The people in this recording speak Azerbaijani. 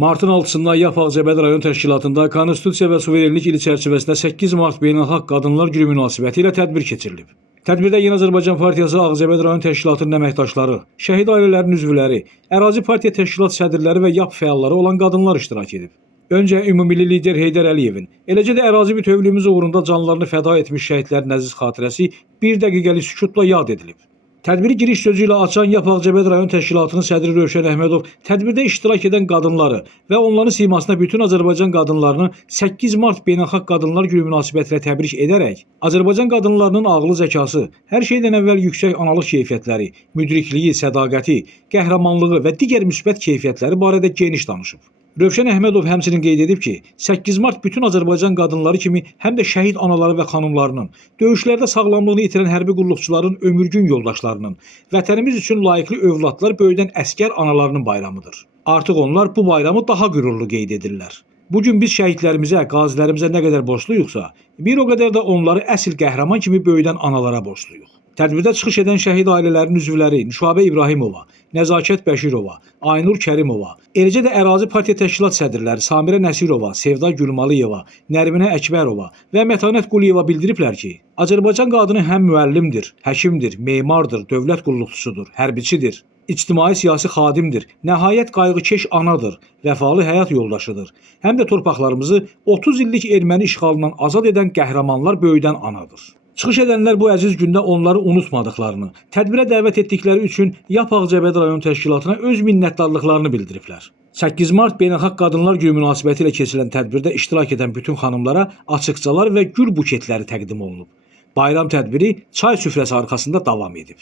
Martın 6-sında Yapaq-Cəbəd rayon təşkilatında Konstitusiya və Suverenlik ili çərçivəsində 8 Mart Beynəlxalq Qadınlar Günü münasibəti ilə tədbir keçirilib. Tədbirdə Yeni Azərbaycan Partiyası Ağcabəd rayon təşkilatının əməkdaşları, şəhid ailələrinin üzvləri, ərazi partiya təşkilat sədrləri və YAP fəalları olan qadınlar iştirak edib. Öncə ümummilli lider Heydər Əliyevin, eləcə də ərazi bütövlüyümüz uğrunda canlarını fəda etmiş şəhidlərin əziz xatirəsi bir dəqiqəlik sükutla yad edilib. Tədbiri giriş sözü ilə açan Yapaq-Cəbəd rayon təşkilatının sədri Rövşən Əhmədov tədbirdə iştirak edən qadınları və onların simasına bütün Azərbaycan qadınlarını 8 Mart Beynəlxalq Qadınlar Günü münasibətilə təbrik edərək, Azərbaycan qadınlarının ağlı zəkası, hər şeydən əvvəl yüksək analıq keyfiyyətləri, müdrikliyi, sədaqəti, qəhrəmanlığı və digər müsbət keyfiyyətləri barədə geniş danışıb. Rövşən Əhmədov həmçinin qeyd edib ki, 8 Mart bütün Azərbaycan qadınları kimi həm də şəhid anaları və xanımlarının, döyüşlərdə sağlamlığını itirən hərbi qulluqçuların ömürgün yoldaşlarının, vətənimiz üçün layiqli övladlar böyüdən əsgər analarının bayramıdır. Artıq onlar bu bayramı daha qürurlu qeyd edirlər. Bugün biz şəhidlərimizə, qazilərimizə nə qədər borcluyuqsa, bir o qədər də onları əsl qəhrəman kimi böyüdən analara borcluyuq. Tədbirdə çıxış edən şəhid ailələrinin üzvləri Nüşabə İbrahimova, Nəzakət Bəşirova, Aynur Kərimova, eləcə də ərazi partiya təşkilat sədrləri Samirə Nəsirova, Sevda Gülmalıyeva, Nərminə Əkbərova və Mətanət Quliyeva bildiriblər ki, Azərbaycan qadını həm müəllimdir, həkimdir, memardır, dövlət qulluqçusudur, hərbiçidir, ictimai siyasi xadimdir, nəhayət qayğıkeş anadır, vəfalı həyat yoldaşıdır, həm də torpaqlarımızı 30 illik erməni işğalından azad edən qəhrəmanlar böyüdən anadır. Çıxış edənlər bu əziz gündə onları unutmadıqlarını, tədbirə dəvət etdikləri üçün Yapaq-Cəbəd rayon təşkilatına öz minnətdarlıqlarını bildiriblər. 8 Mart Beynəlxalq Qadınlar Günü münasibəti ilə keçirilən tədbirdə iştirak edən bütün xanımlara açıqçalar və gül buketləri təqdim olunub. Bayram tədbiri çay süfrəsi arxasında davam edib.